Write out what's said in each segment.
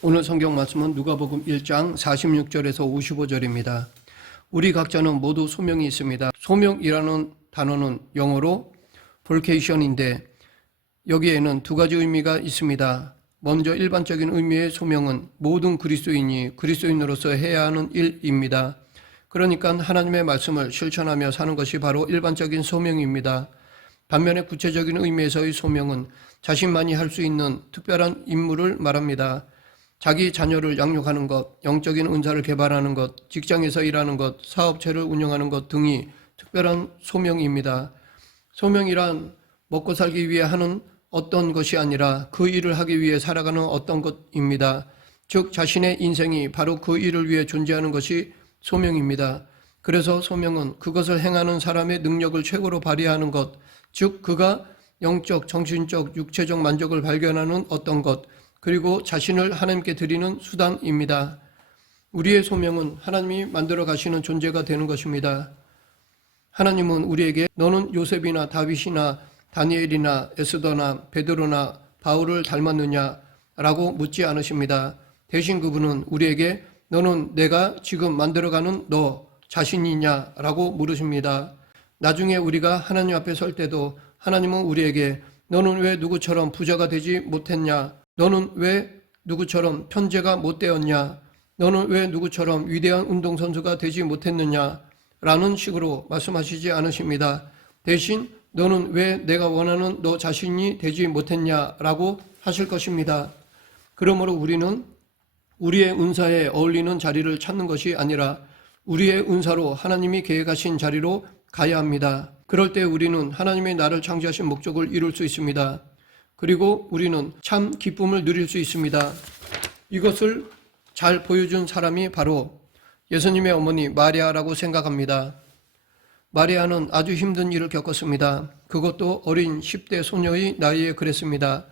오늘 성경 말씀은 누가복음 1장 46절에서 55절입니다. 우리 각자는 모두 소명이 있습니다. 소명이라는 단어는 영어로 vocation인데 여기에는 두 가지 의미가 있습니다. 먼저 일반적인 의미의 소명은 모든 그리스도인이 그리스도인으로서 해야 하는 일입니다. 그러니까 하나님의 말씀을 실천하며 사는 것이 바로 일반적인 소명입니다. 반면에 구체적인 의미에서의 소명은 자신만이 할 수 있는 특별한 임무를 말합니다. 자기 자녀를 양육하는 것, 영적인 은사를 개발하는 것, 직장에서 일하는 것, 사업체를 운영하는 것 등이 특별한 소명입니다. 소명이란 먹고 살기 위해 하는 어떤 것이 아니라 그 일을 하기 위해 살아가는 어떤 것입니다. 즉 자신의 인생이 바로 그 일을 위해 존재하는 것이 소명입니다. 그래서 소명은 그것을 행하는 사람의 능력을 최고로 발휘하는 것, 즉 그가 영적, 정신적, 육체적 만족을 발견하는 어떤 것, 그리고 자신을 하나님께 드리는 수단입니다. 우리의 소명은 하나님이 만들어 가시는 존재가 되는 것입니다. 하나님은 우리에게 너는 요셉이나 다윗이나 다니엘이나 에스더나 베드로나 바울을 닮았느냐 라고 묻지 않으십니다. 대신 그분은 우리에게 너는 내가 지금 만들어가는 너 자신이냐 라고 물으십니다. 나중에 우리가 하나님 앞에 설 때도 하나님은 우리에게 너는 왜 누구처럼 부자가 되지 못했냐, 너는 왜 누구처럼 편재가 못 되었냐, 너는 왜 누구처럼 위대한 운동선수가 되지 못했느냐 라는 식으로 말씀하시지 않으십니다. 대신 너는 왜 내가 원하는 너 자신이 되지 못했냐 라고 하실 것입니다. 그러므로 우리는 우리의 은사에 어울리는 자리를 찾는 것이 아니라 우리의 은사로 하나님이 계획하신 자리로 가야 합니다. 그럴 때 우리는 하나님의 나를 창조하신 목적을 이룰 수 있습니다. 그리고 우리는 참 기쁨을 누릴 수 있습니다. 이것을 잘 보여준 사람이 바로 예수님의 어머니 마리아라고 생각합니다. 마리아는 아주 힘든 일을 겪었습니다. 그것도 어린 10대 소녀의 나이에 그랬습니다.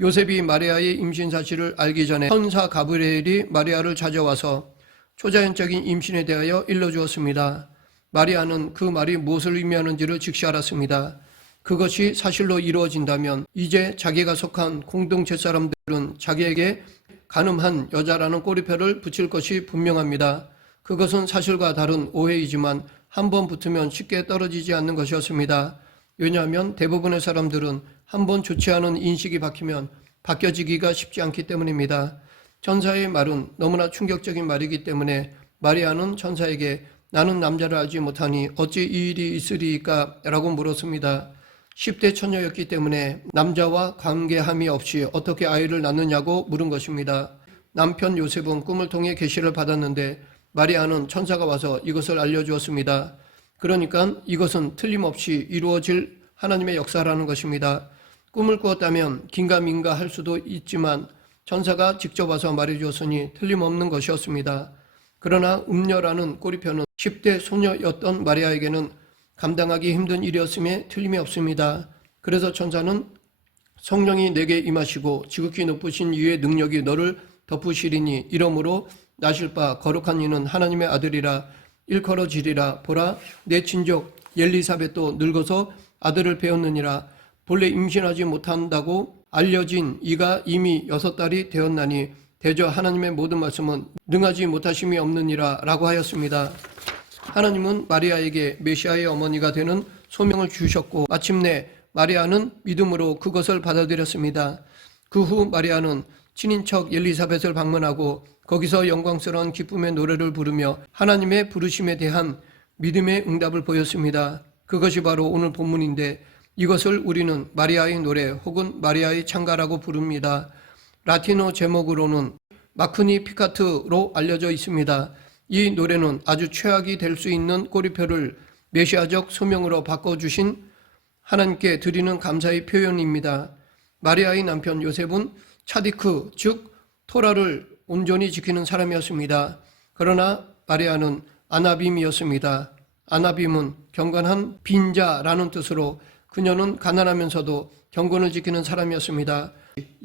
요셉이 마리아의 임신 사실을 알기 전에 천사 가브리엘이 마리아를 찾아와서 초자연적인 임신에 대하여 일러주었습니다. 마리아는 그 말이 무엇을 의미하는지를 즉시 알았습니다. 그것이 사실로 이루어진다면 이제 자기가 속한 공동체 사람들은 자기에게 간음한 여자라는 꼬리표를 붙일 것이 분명합니다. 그것은 사실과 다른 오해이지만 한번 붙으면 쉽게 떨어지지 않는 것이었습니다. 왜냐하면 대부분의 사람들은 한번 좋지 않은 인식이 박히면 바뀌어지기가 쉽지 않기 때문입니다. 천사의 말은 너무나 충격적인 말이기 때문에 마리아는 천사에게 나는 남자를 알지 못하니 어찌 이 일이 있으리이까 라고 물었습니다. 10대 처녀였기 때문에 남자와 관계함이 없이 어떻게 아이를 낳느냐고 물은 것입니다. 남편 요셉은 꿈을 통해 계시를 받았는데 마리아는 천사가 와서 이것을 알려주었습니다. 그러니까 이것은 틀림없이 이루어질 하나님의 역사라는 것입니다. 꿈을 꾸었다면 긴가민가 할 수도 있지만 천사가 직접 와서 말해주었으니 틀림없는 것이었습니다. 그러나 음녀라는 꼬리표는 10대 소녀였던 마리아에게는 감당하기 힘든 일이었음에 틀림이 없습니다. 그래서 천사는 성령이 내게 임하시고 지극히 높으신 이의 능력이 너를 덮으시리니 이러므로 나실 바 거룩한 이는 하나님의 아들이라 일컬어지리라. 보라 내 친족 엘리사벳도 늙어서 아들을 배웠느니라. 본래 임신하지 못한다고 알려진 이가 이미 6달이 되었나니 대저 하나님의 모든 말씀은 능하지 못하심이 없느니라 라고 하였습니다. 하나님은 마리아에게 메시아의 어머니가 되는 소명을 주셨고 마침내 마리아는 믿음으로 그것을 받아들였습니다. 그 후 마리아는 친인척 엘리사벳을 방문하고 거기서 영광스러운 기쁨의 노래를 부르며 하나님의 부르심에 대한 믿음의 응답을 보였습니다. 그것이 바로 오늘 본문인데 이것을 우리는 마리아의 노래 혹은 마리아의 찬가라고 부릅니다. 라틴어 제목으로는 마크니 피카트로 알려져 있습니다. 이 노래는 아주 최악이 될 수 있는 꼬리표를 메시아적 소명으로 바꿔주신 하나님께 드리는 감사의 표현입니다. 마리아의 남편 요셉은 차디크 즉 토라를 온전히 지키는 사람이었습니다. 그러나 마리아는 아나빔이었습니다. 아나빔은 경건한 빈자라는 뜻으로 그녀는 가난하면서도 경건을 지키는 사람이었습니다.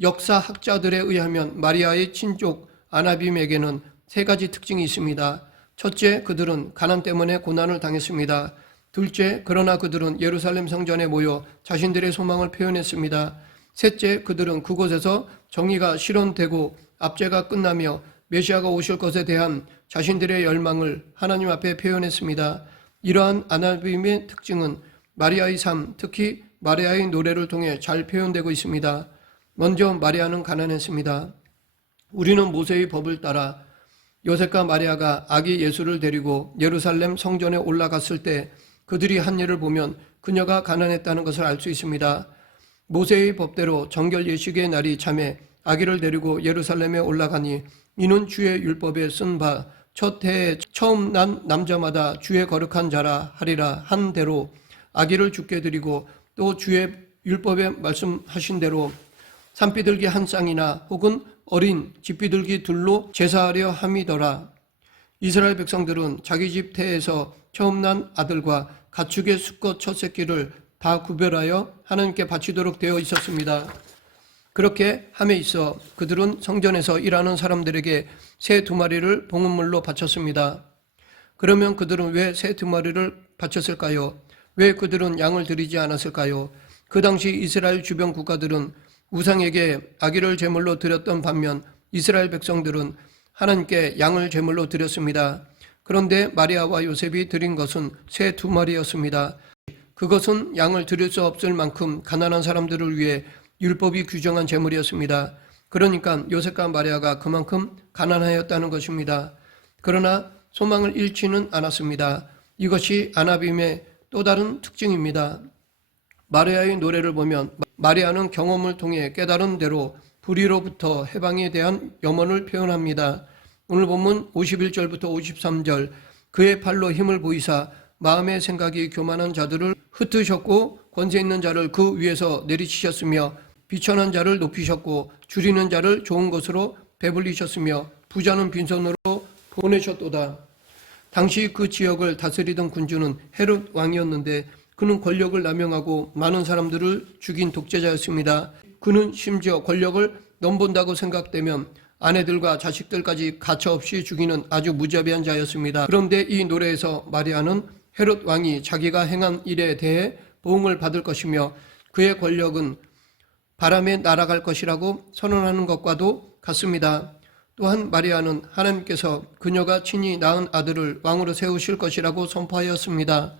역사학자들에 의하면 마리아의 친족 아나빔에게는 3가지 특징이 있습니다. 첫째, 그들은 가난 때문에 고난을 당했습니다. 둘째, 그러나 그들은 예루살렘 성전에 모여 자신들의 소망을 표현했습니다. 셋째, 그들은 그곳에서 정의가 실현되고 압제가 끝나며 메시아가 오실 것에 대한 자신들의 열망을 하나님 앞에 표현했습니다. 이러한 아나빔의 특징은 마리아의 삶, 특히 마리아의 노래를 통해 잘 표현되고 있습니다. 먼저 마리아는 가난했습니다. 우리는 모세의 법을 따라 요셉과 마리아가 아기 예수를 데리고 예루살렘 성전에 올라갔을 때 그들이 한 일을 보면 그녀가 가난했다는 것을 알 수 있습니다. 모세의 법대로 정결 예식의 날이 참에 아기를 데리고 예루살렘에 올라가니 이는 주의 율법에 쓴 바 첫 해에 처음 난 남자마다 주의 거룩한 자라 하리라 한 대로 아기를 주께 드리고 또 주의 율법에 말씀하신 대로 산비둘기 한 쌍이나 혹은 어린 집비둘기 둘로 제사하려 함이더라. 이스라엘 백성들은 자기 집 태에서 처음 난 아들과 가축의 수컷 첫 새끼를 다 구별하여 하나님께 바치도록 되어 있었습니다. 그렇게 함에 있어 그들은 성전에서 일하는 사람들에게 새 2마리를 봉헌물로 바쳤습니다. 그러면 그들은 왜 새 2마리를 바쳤을까요? 왜 그들은 양을 드리지 않았을까요? 그 당시 이스라엘 주변 국가들은 우상에게 아기를 제물로 드렸던 반면 이스라엘 백성들은 하나님께 양을 제물로 드렸습니다. 그런데 마리아와 요셉이 드린 것은 새 2마리였습니다. 그것은 양을 드릴 수 없을 만큼 가난한 사람들을 위해 율법이 규정한 제물이었습니다. 그러니까 요셉과 마리아가 그만큼 가난하였다는 것입니다. 그러나 소망을 잃지는 않았습니다. 이것이 아나빔의 또 다른 특징입니다. 마리아의 노래를 보면 마리아는 경험을 통해 깨달은 대로 불의로부터 해방에 대한 염원을 표현합니다. 오늘 본문 51절부터 53절 그의 팔로 힘을 보이사 마음의 생각이 교만한 자들을 흩으셨고 권세 있는 자를 그 위에서 내리치셨으며 비천한 자를 높이셨고 줄이는 자를 좋은 것으로 배불리셨으며 부자는 빈손으로 보내셨도다. 당시 그 지역을 다스리던 군주는 헤롯 왕이었는데 그는 권력을 남용하고 많은 사람들을 죽인 독재자였습니다. 그는 심지어 권력을 넘본다고 생각되면 아내들과 자식들까지 가차없이 죽이는 아주 무자비한 자였습니다. 그런데 이 노래에서 마리아는 헤롯 왕이 자기가 행한 일에 대해 보응을 받을 것이며 그의 권력은 바람에 날아갈 것이라고 선언하는 것과도 같습니다. 또한 마리아는 하나님께서 그녀가 친히 낳은 아들을 왕으로 세우실 것이라고 선포하였습니다.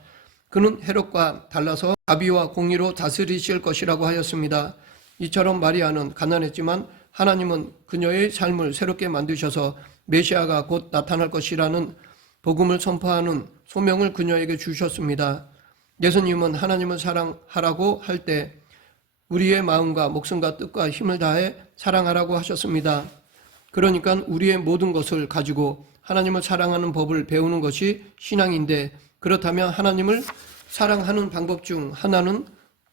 그는 헤롯과 달라서 자비와 공의로 다스리실 것이라고 하였습니다. 이처럼 마리아는 가난했지만 하나님은 그녀의 삶을 새롭게 만드셔서 메시아가 곧 나타날 것이라는 복음을 선포하는 소명을 그녀에게 주셨습니다. 예수님은 하나님을 사랑하라고 할 때 우리의 마음과 목숨과 뜻과 힘을 다해 사랑하라고 하셨습니다. 그러니까 우리의 모든 것을 가지고 하나님을 사랑하는 법을 배우는 것이 신앙인데, 그렇다면 하나님을 사랑하는 방법 중 하나는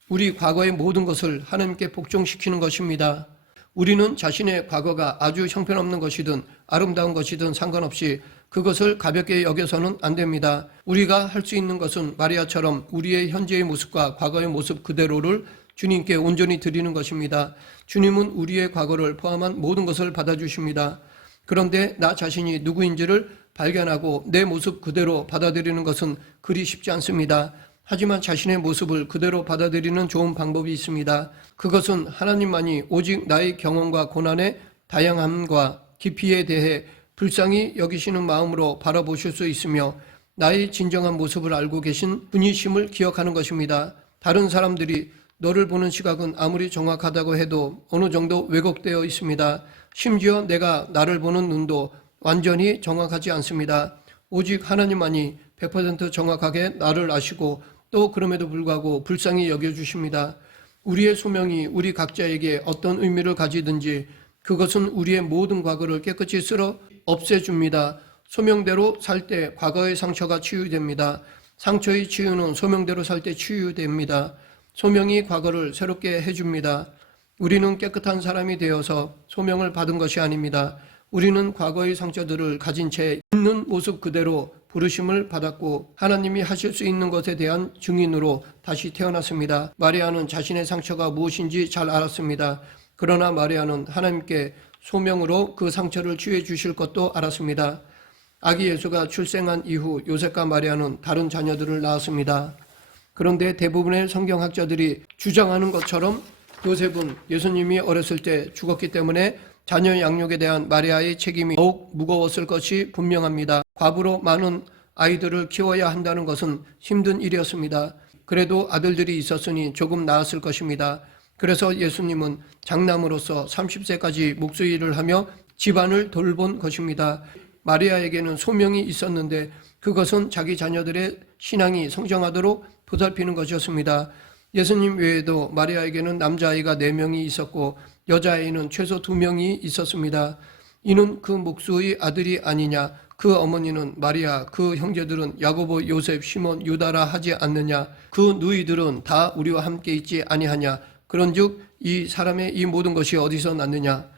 우리 과거의 모든 것을 하나님께 복종시키는 것입니다. 우리는 자신의 과거가 아주 형편없는 것이든 아름다운 것이든 상관없이 그것을 가볍게 여겨서는 안 됩니다. 우리가 할 수 있는 것은 마리아처럼 우리의 현재의 모습과 과거의 모습 그대로를 주님께 온전히 드리는 것입니다. 주님은 우리의 과거를 포함한 모든 것을 받아주십니다. 그런데 나 자신이 누구인지를 발견하고 내 모습 그대로 받아들이는 것은 그리 쉽지 않습니다. 하지만 자신의 모습을 그대로 받아들이는 좋은 방법이 있습니다. 그것은 하나님만이 오직 나의 경험과 고난의 다양함과 깊이에 대해 불쌍히 여기시는 마음으로 바라보실 수 있으며 나의 진정한 모습을 알고 계신 분이심을 기억하는 것입니다. 다른 사람들이 너를 보는 시각은 아무리 정확하다고 해도 어느 정도 왜곡되어 있습니다. 심지어 내가 나를 보는 눈도 완전히 정확하지 않습니다. 오직 하나님만이 100% 정확하게 나를 아시고 또 그럼에도 불구하고 불쌍히 여겨주십니다. 우리의 소명이 우리 각자에게 어떤 의미를 가지든지 그것은 우리의 모든 과거를 깨끗이 쓸어 없애줍니다. 소명대로 살 때 과거의 상처가 치유됩니다. 상처의 치유는 소명대로 살 때 치유됩니다. 소명이 과거를 새롭게 해줍니다. 우리는 깨끗한 사람이 되어서 소명을 받은 것이 아닙니다. 우리는 과거의 상처들을 가진 채 있는 모습 그대로 부르심을 받았고 하나님이 하실 수 있는 것에 대한 증인으로 다시 태어났습니다. 마리아는 자신의 상처가 무엇인지 잘 알았습니다. 그러나 마리아는 하나님께 소명으로 그 상처를 치유해 주실 것도 알았습니다. 아기 예수가 출생한 이후 요셉과 마리아는 다른 자녀들을 낳았습니다. 그런데 대부분의 성경학자들이 주장하는 것처럼 요셉은 예수님이 어렸을 때 죽었기 때문에 자녀 양육에 대한 마리아의 책임이 더욱 무거웠을 것이 분명합니다. 과부로 많은 아이들을 키워야 한다는 것은 힘든 일이었습니다. 그래도 아들들이 있었으니 조금 나았을 것입니다. 그래서 예수님은 장남으로서 30세까지 목수일을 하며 집안을 돌본 것입니다. 마리아에게는 소명이 있었는데 그것은 자기 자녀들의 신앙이 성장하도록 보살피는 것이었습니다. 예수님 외에도 마리아에게는 남자아이가 4명이 있었고 여자아이는 최소 2명이 있었습니다. 이는 그 목수의 아들이 아니냐, 그 어머니는 마리아, 그 형제들은 야고보, 요셉, 시몬, 유다라 하지 않느냐, 그 누이들은 다 우리와 함께 있지 아니하냐, 그런즉 이 사람의 이 모든 것이 어디서 났느냐.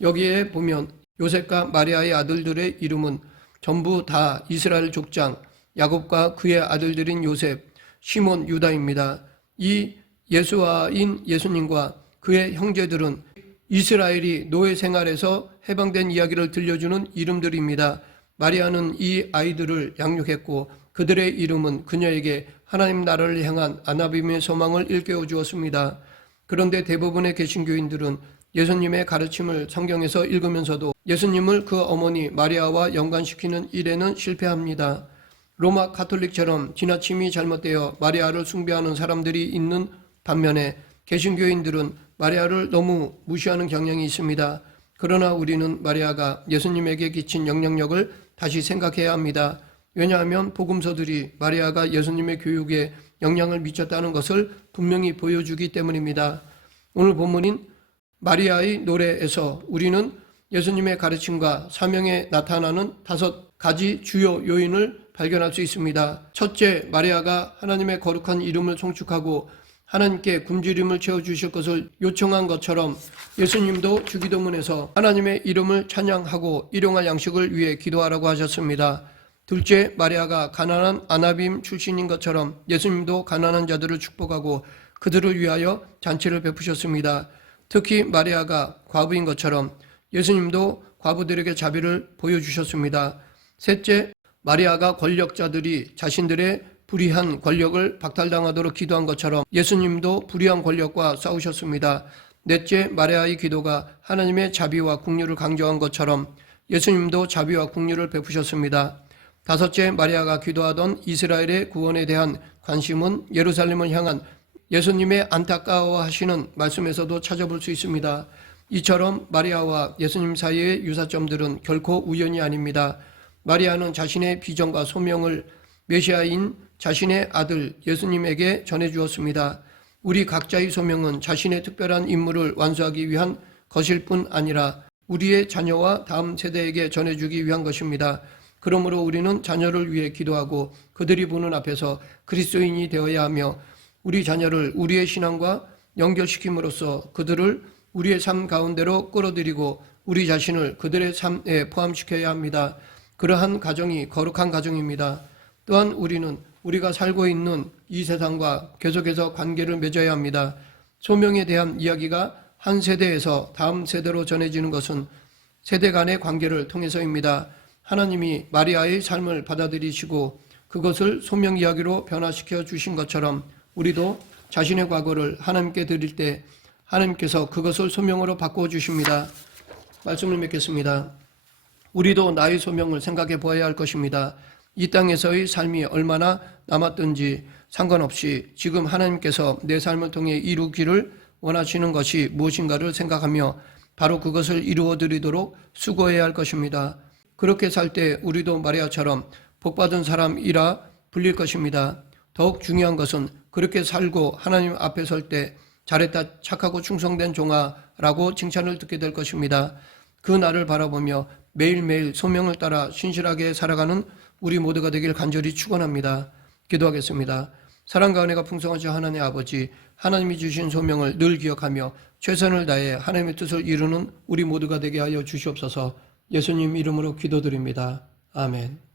여기에 보면 요셉과 마리아의 아들들의 이름은 전부 다 이스라엘 족장 야곱과 그의 아들들인 요셉, 시몬, 유다입니다. 이 예수와인 예수님과 그의 형제들은 이스라엘이 노예 생활에서 해방된 이야기를 들려주는 이름들입니다. 마리아는 이 아이들을 양육했고 그들의 이름은 그녀에게 하나님 나라를 향한 아나빔의 소망을 일깨워 주었습니다. 그런데 대부분의 개신교인들은 예수님의 가르침을 성경에서 읽으면서도 예수님을 그 어머니 마리아와 연관시키는 일에는 실패합니다. 로마 가톨릭처럼 지나침이 잘못되어 마리아를 숭배하는 사람들이 있는 반면에 개신교인들은 마리아를 너무 무시하는 경향이 있습니다. 그러나 우리는 마리아가 예수님에게 끼친 영향력을 다시 생각해야 합니다. 왜냐하면 복음서들이 마리아가 예수님의 교육에 영향을 미쳤다는 것을 분명히 보여주기 때문입니다. 오늘 본문인 마리아의 노래에서 우리는 예수님의 가르침과 사명에 나타나는 5가지 주요 요인을 발견할 수 있습니다. 첫째, 마리아가 하나님의 거룩한 이름을 송축하고 하나님께 굶주림을 채워주실 것을 요청한 것처럼 예수님도 주기도문에서 하나님의 이름을 찬양하고 일용할 양식을 위해 기도하라고 하셨습니다. 둘째, 마리아가 가난한 아나빔 출신인 것처럼 예수님도 가난한 자들을 축복하고 그들을 위하여 잔치를 베푸셨습니다. 특히 마리아가 과부인 것처럼 예수님도 과부들에게 자비를 보여주셨습니다. 셋째, 마리아가 권력자들이 자신들의 불의한 권력을 박탈당하도록 기도한 것처럼 예수님도 불의한 권력과 싸우셨습니다. 넷째, 마리아의 기도가 하나님의 자비와 긍휼을 강조한 것처럼 예수님도 자비와 긍휼을 베푸셨습니다. 다섯째, 마리아가 기도하던 이스라엘의 구원에 대한 관심은 예루살렘을 향한 예수님의 안타까워하시는 말씀에서도 찾아볼 수 있습니다. 이처럼 마리아와 예수님 사이의 유사점들은 결코 우연이 아닙니다. 마리아는 자신의 비전과 소명을 메시아인 자신의 아들 예수님에게 전해주었습니다. 우리 각자의 소명은 자신의 특별한 임무를 완수하기 위한 것일 뿐 아니라 우리의 자녀와 다음 세대에게 전해주기 위한 것입니다. 그러므로 우리는 자녀를 위해 기도하고 그들이 보는 앞에서 그리스도인이 되어야 하며 우리 자녀를 우리의 신앙과 연결시킴으로써 그들을 우리의 삶 가운데로 끌어들이고 우리 자신을 그들의 삶에 포함시켜야 합니다. 그러한 가정이 거룩한 가정입니다. 또한 우리는 우리가 살고 있는 이 세상과 계속해서 관계를 맺어야 합니다. 소명에 대한 이야기가 한 세대에서 다음 세대로 전해지는 것은 세대 간의 관계를 통해서입니다. 하나님이 마리아의 삶을 받아들이시고 그것을 소명 이야기로 변화시켜 주신 것처럼 우리도 자신의 과거를 하나님께 드릴 때 하나님께서 그것을 소명으로 바꾸어 주십니다. 말씀을 맺겠습니다. 우리도 나의 소명을 생각해 보아야 할 것입니다. 이 땅에서의 삶이 얼마나 남았든지 상관없이 지금 하나님께서 내 삶을 통해 이루기를 원하시는 것이 무엇인가를 생각하며 바로 그것을 이루어 드리도록 수고해야 할 것입니다. 그렇게 살 때 우리도 마리아처럼 복받은 사람이라 불릴 것입니다. 더욱 중요한 것은 그렇게 살고 하나님 앞에 설 때 잘했다, 착하고 충성된 종아라고 칭찬을 듣게 될 것입니다. 그 날을 바라보며 매일매일 소명을 따라 신실하게 살아가는 우리 모두가 되길 간절히 축원합니다. 기도하겠습니다. 사랑과 은혜가 풍성하신 하나님 아버지, 하나님이 주신 소명을 늘 기억하며 최선을 다해 하나님의 뜻을 이루는 우리 모두가 되게 하여 주시옵소서. 예수님 이름으로 기도드립니다. 아멘.